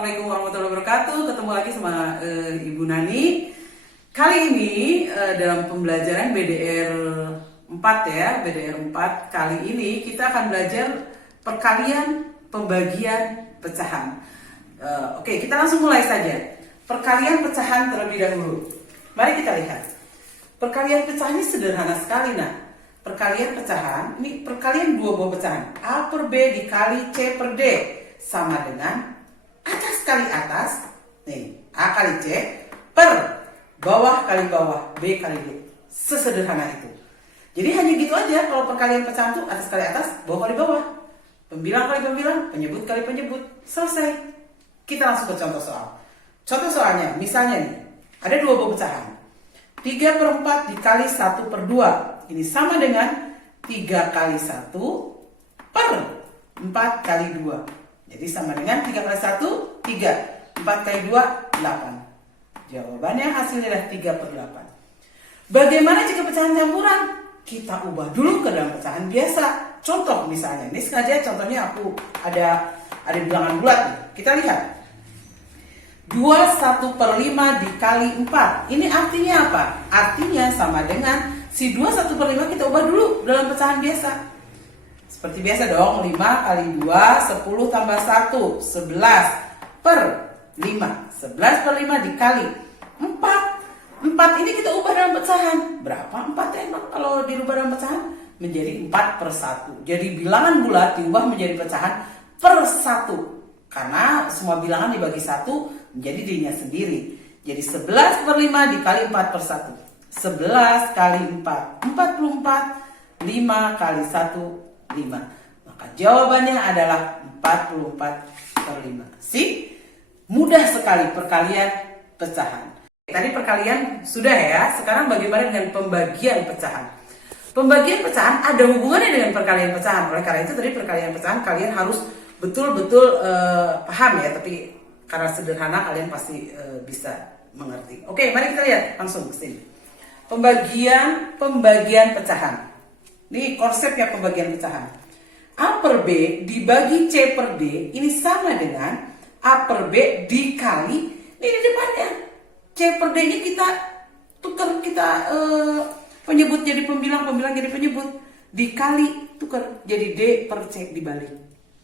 Assalamualaikum warahmatullahi wabarakatuh. Ketemu lagi sama Ibu Nani. Kali ini dalam pembelajaran BDR 4 ya, BDR 4 kali ini kita akan belajar perkalian pembagian pecahan. Oke, kita langsung mulai saja. Perkalian pecahan terlebih dahulu. Mari kita lihat. Perkalian pecahan ini sederhana sekali, nah. Perkalian pecahan, ini perkalian dua buah pecahan. A per B dikali C per D sama dengan atas kali atas, nih A kali C per bawah kali bawah, B kali D. Sesederhana itu. Jadi hanya gitu aja kalau perkalian pecahan itu atas kali atas, bawah kali bawah. Pembilang kali pembilang, penyebut kali penyebut. Selesai. Kita langsung ke contoh soal. Contoh soalnya, misalnya nih, ada dua buah pecahan. 3/4 dikali 1/2. Ini sama dengan 3 kali 1 per 4 kali 2. Jadi sama dengan 3 kali 1, 3. 4 kali 2, 8. Jawabannya hasilnya adalah 3/8. Bagaimana jika pecahan campuran? Kita ubah dulu ke dalam pecahan biasa. Contoh misalnya, ini sengaja contohnya aku ada bilangan bulat nih. Kita lihat. 21/5 dikali 4. Ini artinya apa? Artinya sama dengan si 21/5 kita ubah dulu dalam pecahan biasa. Seperti biasa dong, 5 kali 2, 10 tambah 1, 11 per 5. 11/5 dikali 4. 4 ini kita ubah dalam pecahan. Berapa 4 emang kalau dirubah dalam pecahan? Menjadi 4/1. Jadi bilangan bulat diubah menjadi pecahan per 1. Karena semua bilangan dibagi 1 menjadi dirinya sendiri. Jadi 11/5 dikali 4/1. 11 kali 4, 44. 5 kali 1, 5. Maka jawabannya adalah 44/5. Sip? Mudah sekali perkalian pecahan. Tadi perkalian sudah ya. Sekarang bagaimana dengan pembagian pecahan? Pembagian pecahan ada hubungannya dengan perkalian pecahan. Oleh karena itu tadi perkalian pecahan kalian harus betul-betul paham ya. Tapi karena sederhana kalian pasti bisa mengerti. Oke, mari kita lihat langsung ke sini. Pembagian pecahan. Ini konsepnya pembagian pecahan. A per B dibagi C per D ini sama dengan A per B dikali ini di depannya. C per D ini kita tukar, kita penyebut jadi pembilang, pembilang jadi penyebut, dikali tukar jadi D per C dibalik.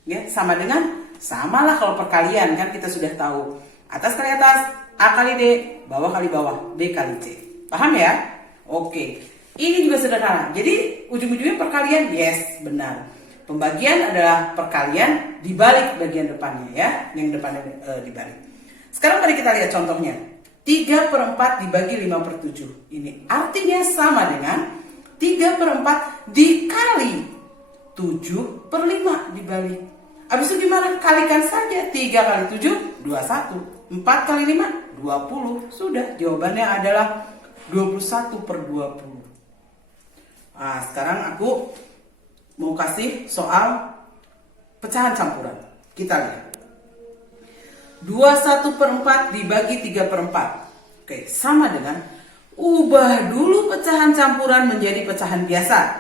Ya, sama dengan samalah kalau perkalian kan kita sudah tahu. Atas kali atas, A kali D, bawah kali bawah, B kali C. Paham ya? Oke. Ini juga sederhana. Jadi ujung-ujungnya perkalian, yes, benar. Pembagian adalah perkalian dibalik bagian depannya ya, yang depannya dibalik. Sekarang mari kita lihat contohnya. 3/4 dibagi 5/7. Ini artinya sama dengan 3/4 dikali 7/5 dibalik. Habis itu gimana? Kalikan saja. 3 kali 7, 21. 4 kali 5, 20. Sudah, jawabannya adalah 21/20. Nah, sekarang aku mau kasih soal pecahan campuran. Kita lihat. 21/4 dibagi 3/4. Oke, sama dengan ubah dulu pecahan campuran menjadi pecahan biasa.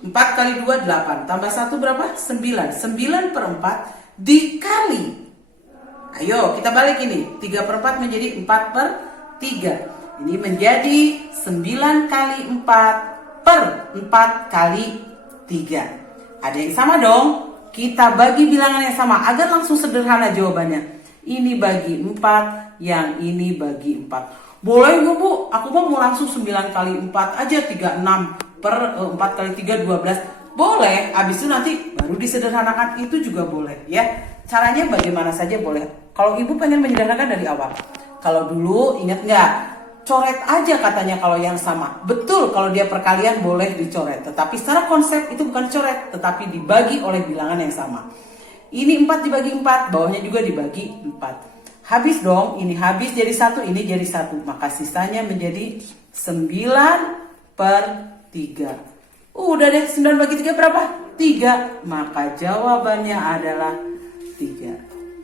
4 kali 2, 8. Tambah 1 berapa? 9. 9/4 dikali. Ayo, kita balik ini. 3/4 menjadi 4/3. Ini menjadi 9 kali 4 per 4 kali 3. Ada yang sama dong? Kita bagi bilangan yang sama agar langsung sederhana jawabannya. Ini bagi 4, yang ini bagi 4. Boleh nggak Bu? Aku mau langsung 9 kali 4 aja, 36 per 4 kali 3, 12. Boleh, habis itu nanti baru disederhanakan, itu juga boleh ya. Caranya bagaimana saja boleh. Kalau Ibu pengen menyederhanakan dari awal. Kalau dulu ingat nggak? Coret aja katanya kalau yang sama. Betul, kalau dia perkalian boleh dicoret. Tetapi secara konsep itu bukan coret, tetapi dibagi oleh bilangan yang sama. Ini 4 dibagi 4, bawahnya juga dibagi 4. Habis dong, ini habis jadi 1, ini jadi 1. Maka sisanya menjadi 9/3. Udah deh, 9 bagi 3 berapa? 3. Maka jawabannya adalah 3.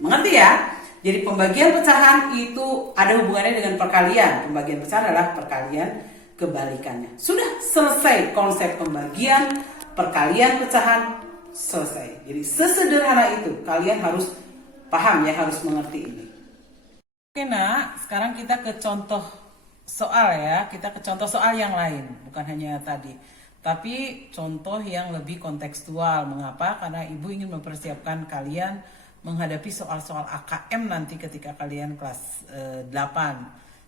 Mengerti ya? Jadi pembagian pecahan itu ada hubungannya dengan perkalian. Pembagian pecahan adalah perkalian kebalikannya. Sudah selesai konsep pembagian, perkalian, pecahan, selesai. Jadi sesederhana itu kalian harus paham ya, harus mengerti ini. Oke nak, sekarang kita ke contoh soal ya. Kita ke contoh soal yang lain, bukan hanya tadi. Tapi contoh yang lebih kontekstual. Mengapa? Karena ibu ingin mempersiapkan kalian menghadapi soal-soal AKM nanti ketika kalian kelas 8.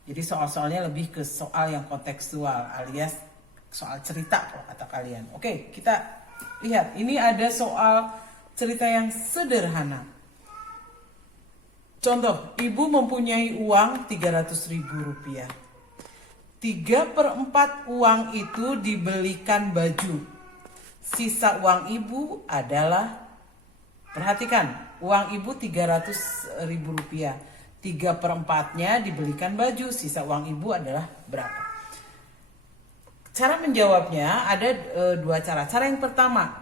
Jadi soal-soalnya lebih ke soal yang kontekstual alias soal cerita kalau kata kalian. Oke, kita lihat. Ini ada soal cerita yang sederhana. Contoh, ibu mempunyai uang Rp300.000. 3/4 uang itu dibelikan baju. Sisa uang ibu adalah, perhatikan, uang ibu Rp300.000. 3/4-nya dibelikan baju. Sisa uang ibu adalah berapa? Cara menjawabnya ada dua cara. Cara yang pertama,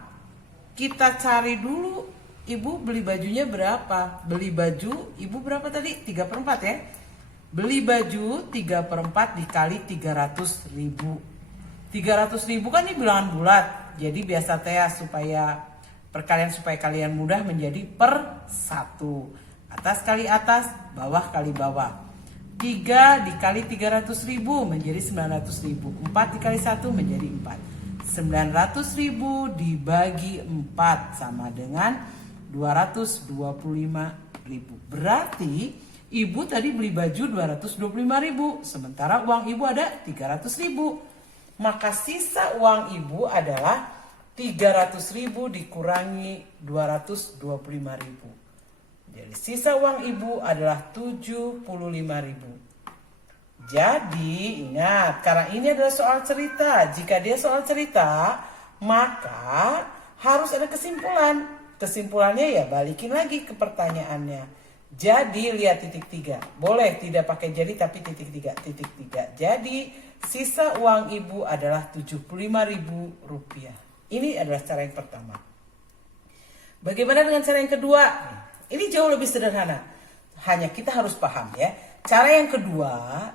kita cari dulu ibu beli bajunya berapa. Beli baju ibu berapa tadi? 3/4 ya. Beli baju 3/4 dikali 300.000. 300.000 kan ini bilangan bulat. Jadi biasa teh supaya perkalian supaya kalian mudah menjadi per 1. Atas kali atas, bawah kali bawah. 3 dikali 300.000 menjadi 900.000. 4 dikali 1 menjadi 4. 900.000 dibagi 4 sama dengan 225.000. Berarti ibu tadi beli baju 225.000, sementara uang ibu ada 300.000. Maka sisa uang ibu adalah 300.000 dikurangi 225.000. Jadi sisa uang ibu adalah 75.000. Jadi ingat, karena ini adalah soal cerita. Jika dia soal cerita, maka harus ada kesimpulan. Kesimpulannya ya balikin lagi ke pertanyaannya. Jadi lihat titik 3. Boleh tidak pakai jadi tapi titik 3. Titik 3. Jadi sisa uang ibu adalah Rp75.000. Ini adalah cara yang pertama. Bagaimana dengan cara yang kedua? Ini jauh lebih sederhana. Hanya kita harus paham ya. Cara yang kedua,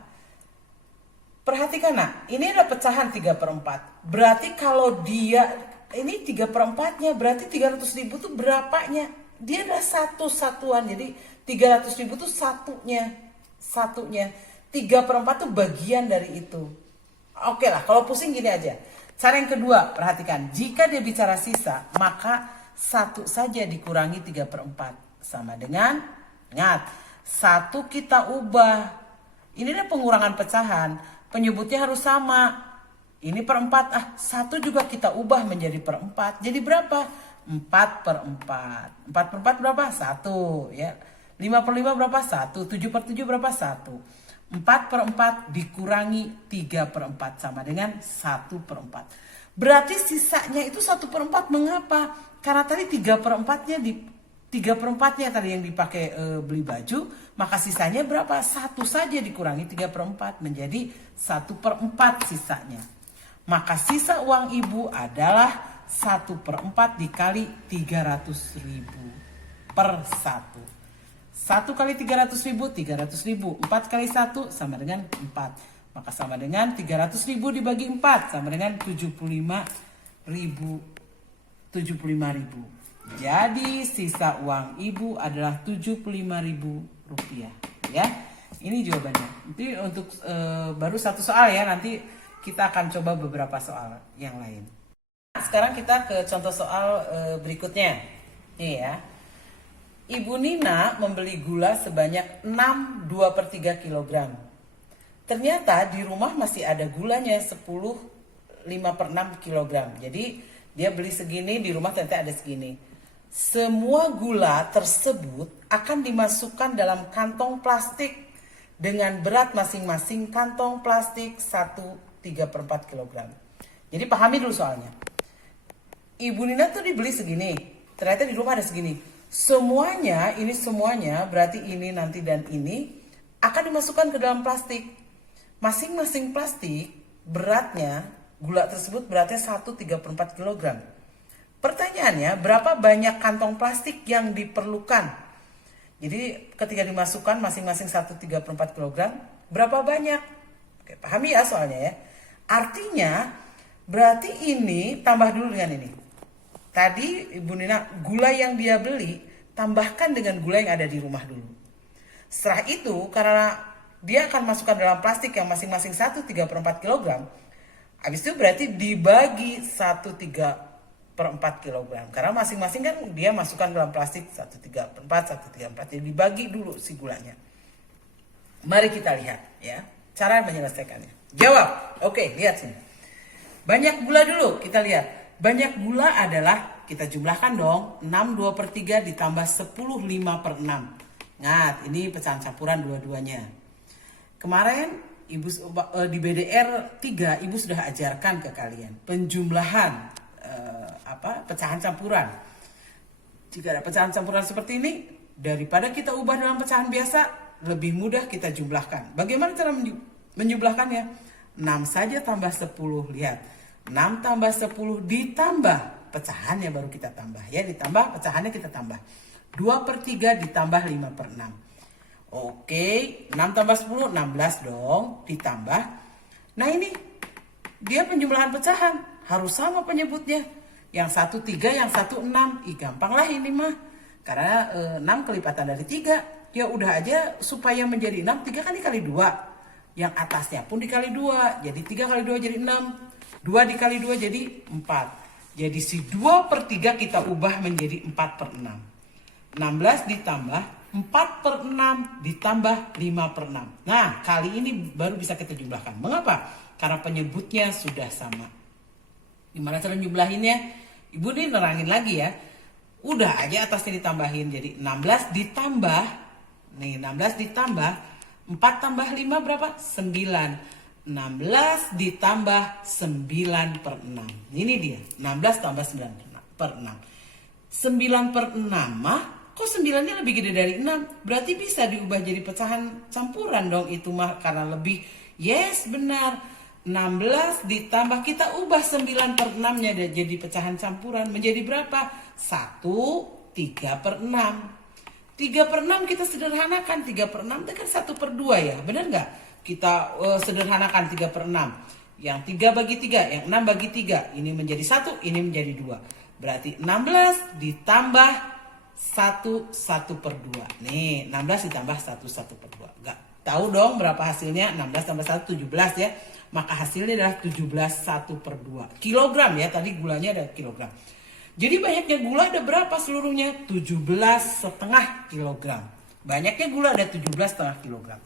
perhatikan nak. Ini adalah pecahan 3/4. Berarti kalau dia ini 3/4-nya, berarti 300.000 itu berapanya? Dia adalah satu satuan. Jadi 300.000 itu satunya. 3/4 itu bagian dari itu. Oke lah, kalau pusing gini aja. Cara yang kedua, perhatikan. Jika dia bicara sisa, maka 1 saja dikurangi 3/4. Sama dengan, ingat, 1 kita ubah. Ini adalah pengurangan pecahan. Penyebutnya harus sama. Ini per 4, 1 juga kita ubah menjadi per 4. Jadi berapa? 4/4. 4/4 berapa? 1 ya. 5/5 berapa? 1. 7/7 berapa? 1. 4/4 dikurangi 3/4 sama dengan 1/4. Berarti sisanya itu 1/4. Mengapa? Karena tadi 3/4-nya tadi yang dipakai beli baju, maka sisanya berapa? 1 saja dikurangi 3/4 menjadi 1/4 sisanya. Maka sisa uang ibu adalah 1/4 dikali 300.000 per 1. 1 kali 300.000, 300.000. 4 kali 1 sama dengan 4. Maka sama dengan 300.000 dibagi 4 sama dengan 75.000. Jadi sisa uang ibu adalah Rp75.000 ya. Ini jawabannya. Nanti untuk baru satu soal ya, nanti kita akan coba beberapa soal yang lain. Sekarang kita ke contoh soal berikutnya. Nih ya. Ibu Nina membeli gula sebanyak 2/3 kg. Ternyata di rumah masih ada gulanya 5/6 kg. Jadi dia beli segini, di rumah ternyata ada segini. Semua gula tersebut akan dimasukkan dalam kantong plastik dengan berat masing-masing kantong plastik 3/4 kg. Jadi pahami dulu soalnya. Ibu Nina tuh dibeli segini, ternyata di rumah ada segini. Semuanya berarti ini nanti dan ini akan dimasukkan ke dalam plastik. Masing-masing plastik beratnya, gula tersebut beratnya 1/3/4 kg. Pertanyaannya, berapa banyak kantong plastik yang diperlukan? Jadi ketika dimasukkan masing-masing 1/3/4 kg, berapa banyak? Oke, pahami ya soalnya ya. Artinya berarti ini tambah dulu dengan ini. Tadi Ibu Nina gula yang dia beli tambahkan dengan gula yang ada di rumah dulu. Setelah itu, karena dia akan masukkan dalam plastik yang masing-masing 1/3/4 kg, habis itu berarti dibagi 1/3/4 kg. Karena masing-masing kan dia masukkan dalam plastik 1/3/4, 1/3/4. Jadi dibagi dulu si gulanya. Mari kita lihat ya, cara menyelesaikannya. Jawab. Oke, lihat sini. Banyak gula dulu, kita lihat. Banyak gula adalah, kita jumlahkan dong, 6/2/3 ditambah 10/5/6. Nah, ini pecahan campuran dua-duanya. Kemarin Ibu di BDR 3 Ibu sudah ajarkan ke kalian penjumlahan pecahan campuran. Jika ada pecahan campuran seperti ini, daripada kita ubah dalam pecahan biasa, lebih mudah kita jumlahkan. Bagaimana cara menjumlahkannya? 6 saja tambah 10. Lihat. 6 tambah 10 ditambah pecahannya baru kita tambah ya, ditambah pecahannya kita tambah. 2/3 ditambah 5/6. Oke, 6 tambah 10, 16 dong, ditambah. Nah ini, dia penjumlahan pecahan, harus sama penyebutnya. Yang 1 3, yang 1 6. Gampang lah ini mah. Karena 6 kelipatan dari 3. Ya udah aja supaya menjadi 6, 3 kan dikali 2. Yang atasnya pun dikali 2. Jadi 3 kali 2 jadi 6. 2 dikali 2 jadi 4. Jadi si 2/3 kita ubah menjadi 4/6. 16 ditambah 4/6 ditambah 5/6. Nah, kali ini baru bisa kita jumlahkan. Mengapa? Karena penyebutnya sudah sama. Gimana cara jumlahinnya? Ibu nih nerangin lagi ya. Udah aja atasnya ditambahin. Jadi 16 ditambah, nih 16 ditambah 4 tambah 5 berapa? 9. 16 ditambah 9/6. Ini dia. 16 tambah 9/6. 9/6 mah, kok 9-nya lebih gede dari 6? Berarti bisa diubah jadi pecahan campuran dong itu mah, karena lebih. Yes, benar. 16 ditambah, kita ubah 9/6-nya jadi pecahan campuran menjadi berapa? 1/3/6. 3/6 kita sederhanakan. 3/6 itu kan 1/2 ya, benar nggak? Kita sederhanakan 3/6. Yang 3 bagi 3, yang 6 bagi 3. Ini menjadi 1, ini menjadi 2. Berarti 16 ditambah 1/2. Nih, 16 ditambah 1/2. Gak tahu dong berapa hasilnya? 16 tambah 1, 17 ya. Maka hasilnya adalah 17 1/2. Kilogram ya, tadi gulanya ada kilogram. Jadi banyaknya gula ada berapa seluruhnya? 17,5 kilogram. Banyaknya gula ada 17,5 kilogram.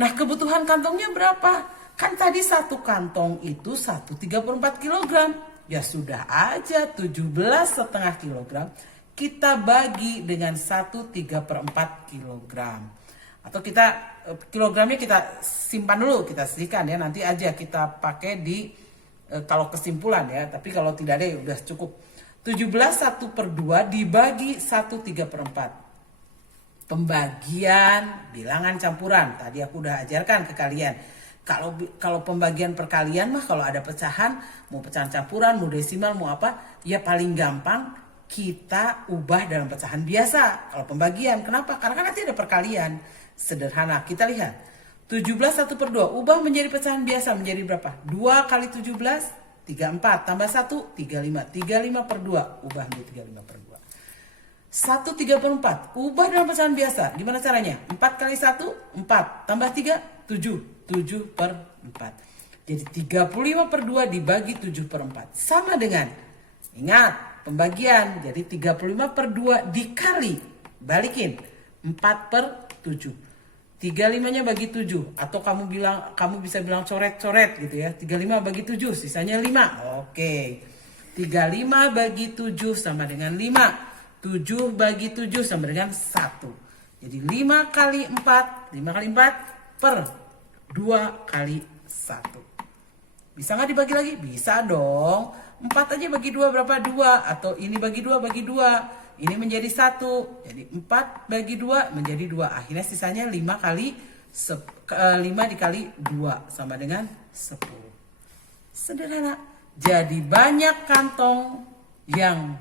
Nah, kebutuhan kantongnya berapa? Kan tadi satu kantong itu 1/3/4 kilogram. Ya sudah aja 17,5 kilogram kita bagi dengan 1/3/4 kilogram. Atau kita kilogramnya kita simpan dulu, kita sisihkan ya, nanti aja kita pakai di kalau kesimpulan ya. Tapi kalau tidak ada ya udah cukup. 17 1/2 dibagi 1/3/4. Pembagian bilangan campuran. Tadi aku udah ajarkan ke kalian. Kalau pembagian perkalian mah, kalau ada pecahan, mau pecahan campuran, mau desimal, mau apa, ya paling gampang kita ubah dalam pecahan biasa. Kalau pembagian, kenapa? Karena kan nanti ada perkalian. Sederhana, kita lihat. 17 1/2, ubah menjadi pecahan biasa menjadi berapa? 2 kali 17, 34, tambah 1, 35. 35/2, ubah menjadi 35/2. 1/3/4, ubah dalam pecahan biasa. Gimana caranya? 4 kali 1, 4, tambah 3, 7. 7/4. Jadi 35/2 dibagi 7/4. Sama dengan, ingat, pembagian. Jadi 35/2 dikali, balikin, 4/7. 35-nya bagi 7. Atau kamu bisa bilang coret-coret gitu ya. 35 bagi 7, sisanya 5. Oke. 35 bagi 7 sama dengan 5. 7 bagi 7 sama dengan 1. Jadi 5 kali 4. 5 kali 4 per 2 kali 1. Bisa nggak dibagi lagi? Bisa dong. 4 aja bagi 2 berapa? 2. Atau ini bagi 2 bagi 2. Ini menjadi 1. Jadi 4 bagi 2 menjadi 2. Akhirnya sisanya 5 dikali 2 sama dengan 10. Sederhana. Jadi banyak kantong yang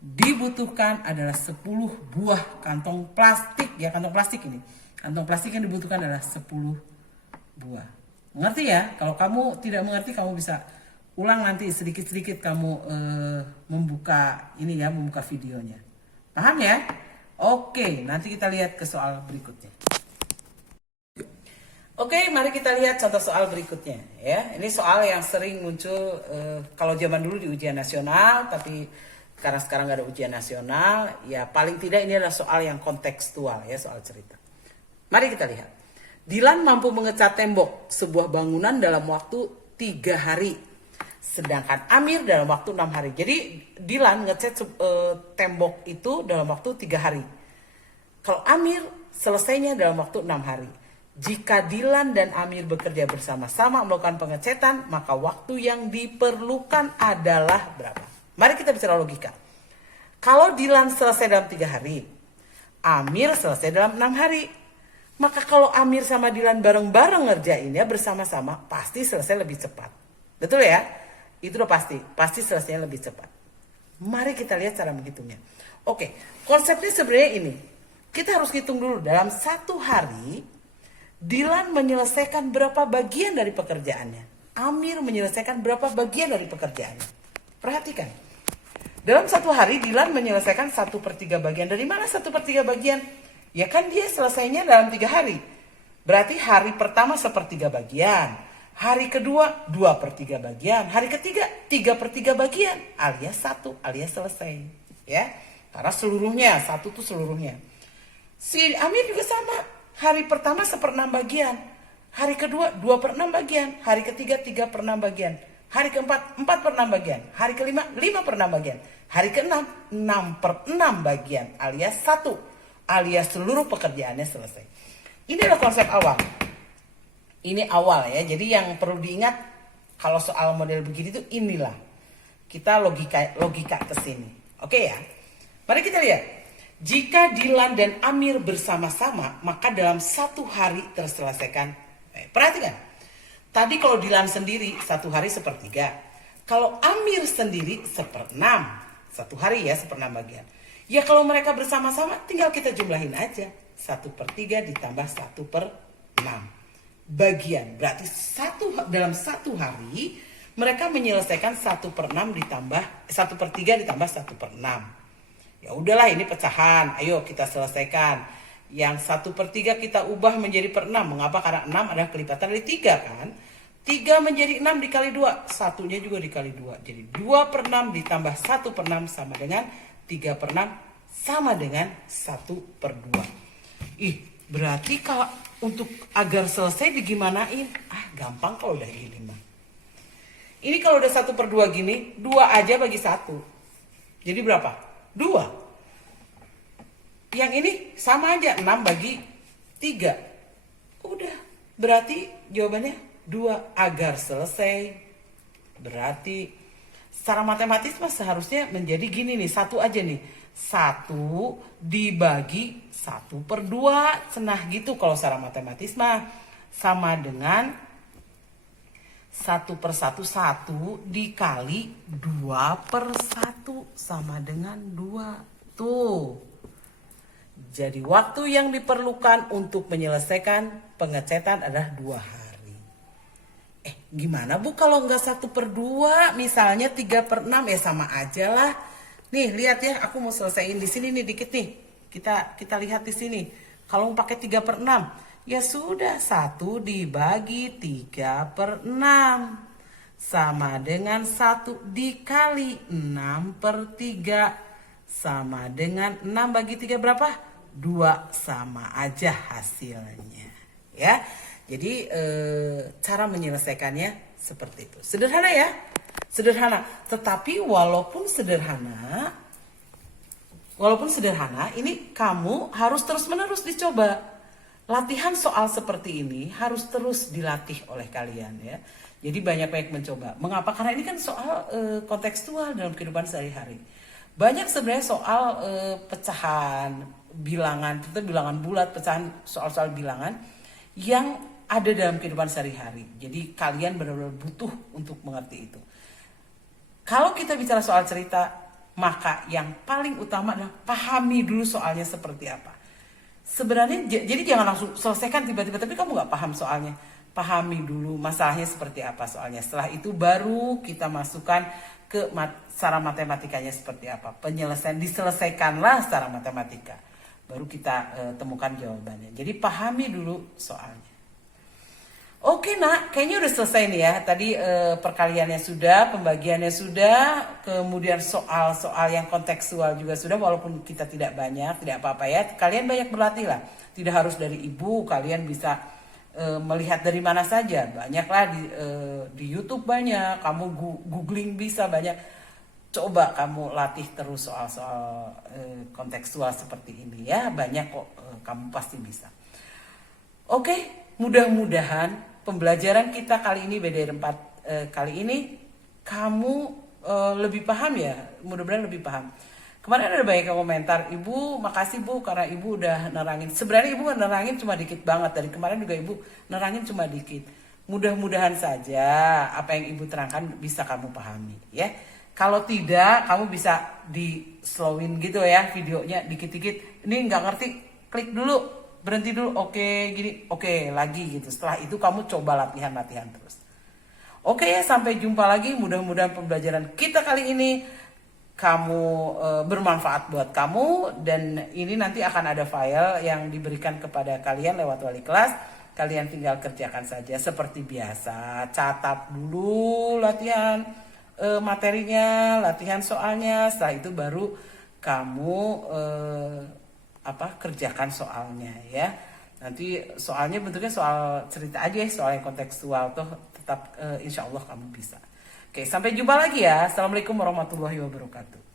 dibutuhkan adalah 10 buah kantong plastik. Ya, kantong plastik ini. Kantong plastik yang dibutuhkan adalah 10 buah. Mengerti ya? Kalau kamu tidak mengerti, kamu bisa ulang nanti sedikit-sedikit kamu membuka ini ya, membuka videonya. Paham ya? Oke, nanti kita lihat ke soal berikutnya. Oke, mari kita lihat contoh soal berikutnya ya. Ini soal yang sering muncul kalau zaman dulu di ujian nasional, tapi karena sekarang nggak ada ujian nasional, ya paling tidak ini adalah soal yang kontekstual ya, soal cerita. Mari kita lihat. Dilan mampu mengecat tembok sebuah bangunan dalam waktu 3 hari. Sedangkan Amir dalam waktu 6 hari. Jadi Dilan ngecat tembok itu dalam waktu 3 hari. Kalau Amir selesainya dalam waktu 6 hari. Jika Dilan dan Amir bekerja bersama-sama melakukan pengecetan, maka waktu yang diperlukan adalah berapa? Mari kita bicara logika. Kalau Dilan selesai dalam 3 hari, Amir selesai dalam 6 hari. Maka kalau Amir sama Dilan bareng-bareng ngerjainnya bersama-sama, pasti selesai lebih cepat. Betul ya? Itu udah pasti. Pasti selesainya lebih cepat. Mari kita lihat cara menghitungnya. Oke, konsepnya sebenarnya ini. Kita harus hitung dulu dalam 1 hari, Dilan menyelesaikan berapa bagian dari pekerjaannya. Amir menyelesaikan berapa bagian dari pekerjaannya. Perhatikan. Dalam 1 hari Dilan menyelesaikan 1/3 bagian. Dari mana 1/3 bagian? Ya kan dia selesainya dalam 3 hari. Berarti hari pertama 1/3 bagian. Hari kedua 2/3 bagian. Hari ketiga 3/3 bagian. Alias 1 alias selesai. Ya. Karena seluruhnya, 1 tuh seluruhnya. Si Amir juga sama. Hari pertama 1/6 bagian. Hari kedua 2/6 bagian. Hari ketiga 3/6 bagian. Hari keempat 4/6 bagian. Hari kelima 5/6 bagian. Hari keenam 6/6 bagian. Alias 1. Alias seluruh pekerjaannya selesai. Ini adalah konsep awal. Ini awal ya. Jadi yang perlu diingat kalau soal model begini tuh inilah. Kita logika ke sini. Oke ya. Mari kita lihat. Jika Dilan dan Amir bersama-sama, maka dalam 1 hari terselesaikan. Perhatikan. Tadi kalau Dilan sendiri 1 hari 1/3. Kalau Amir sendiri 1/6. 1 hari ya 1/6 bagian. Ya kalau mereka bersama-sama tinggal kita jumlahin aja. 1/3 ditambah 1/6 bagian. Berarti dalam 1 hari mereka menyelesaikan 1/6 ditambah 1/3 ditambah 1/6. Ya udahlah ini pecahan, ayo kita selesaikan. Yang 1/3 kita ubah menjadi 1/6. Mengapa? Karena 6 adalah kelipatan dari 3 kan. 3 menjadi 6 dikali 2. Satunya juga dikali 2. Jadi 2/6 ditambah 1/6 sama dengan 3/6 sama dengan 1/2. Berarti kalau untuk agar selesai digimanain? Gampang kalau udah gini mah. Ini kalau udah 1/2 gini, 2 aja bagi 1. Jadi berapa? 2. Yang ini sama aja 6 bagi 3. Udah. Berarti jawabannya 2 agar selesai. Berarti secara matematis mah seharusnya menjadi gini nih. 1 aja nih. 1 dibagi 1/2. Senah gitu kalau secara matematis mah. Sama dengan 1/1 1 dikali 2/1 sama dengan 2. Tuh. Jadi waktu yang diperlukan untuk menyelesaikan pengecetan adalah 2 hari. Gimana Bu kalau nggak 1/2? Misalnya 3/6 ya sama aja lah. Nih lihat ya, aku mau selesaiin di sini nih dikit nih. Kita lihat di sini. Kalau mau pakai 3/6. Ya sudah 1 dibagi 3/6 sama dengan 1 dikali 6/3 sama dengan 6 bagi 3 berapa? 2 sama aja hasilnya. Ya. Jadi cara menyelesaikannya seperti itu. Sederhana ya? Sederhana. Tetapi walaupun sederhana, ini kamu harus terus-menerus dicoba. Latihan soal seperti ini harus terus dilatih oleh kalian ya. Jadi banyak-banyak mencoba. Mengapa? Karena ini kan soal kontekstual dalam kehidupan sehari-hari. Banyak sebenarnya soal pecahan bilangan, itu bilangan bulat, pecahan soal-soal bilangan yang ada dalam kehidupan sehari-hari. Jadi kalian benar-benar butuh untuk mengerti itu. Kalau kita bicara soal cerita, maka yang paling utama adalah pahami dulu soalnya seperti apa. Sebenarnya jadi jangan langsung selesaikan tiba-tiba, tapi kamu nggak paham soalnya. Pahami dulu masalahnya seperti apa soalnya. Setelah itu baru kita masukkan ke cara matematikanya seperti apa. Diselesaikanlah secara matematika. baru kita temukan jawabannya. Jadi pahami dulu soalnya. Oke nak, kayaknya udah selesai nih ya. Tadi perkaliannya sudah, pembagiannya sudah, kemudian soal-soal yang kontekstual juga sudah. Walaupun kita tidak banyak, tidak apa-apa ya. Kalian banyak berlatih lah. Tidak harus dari ibu, kalian bisa melihat dari mana saja. Banyaklah di YouTube banyak, kamu googling bisa banyak. Coba kamu latih terus soal-soal kontekstual seperti ini ya. Banyak kok, kamu pasti bisa. Oke, mudah-mudahan pembelajaran kita kali ini BDR 4 kali ini kamu lebih paham ya, mudah-mudahan lebih paham. Kemarin ada banyak yang komentar, Ibu makasih Bu karena Ibu udah nerangin. Sebenarnya Ibu nerangin cuma dikit banget, dari kemarin juga Ibu nerangin cuma dikit. Mudah-mudahan saja apa yang Ibu terangkan bisa kamu pahami ya. Kalau tidak, kamu bisa di slowin gitu ya videonya dikit-dikit. Ini nggak ngerti, klik dulu. Berhenti dulu, oke gini, oke lagi gitu. Setelah itu kamu coba latihan terus. Oke ya, sampai jumpa lagi. Mudah-mudahan pembelajaran kita kali ini kamu bermanfaat buat kamu. Dan ini nanti akan ada file yang diberikan kepada kalian lewat wali kelas. Kalian tinggal kerjakan saja seperti biasa. Catat dulu latihan materinya, latihan soalnya. Setelah itu baru kamu kerjakan soalnya ya. Nanti soalnya bentuknya soal cerita aja, soal yang kontekstual tuh tetap insya Allah kamu bisa. Oke, sampai jumpa lagi ya. Assalamualaikum warahmatullahi wabarakatuh.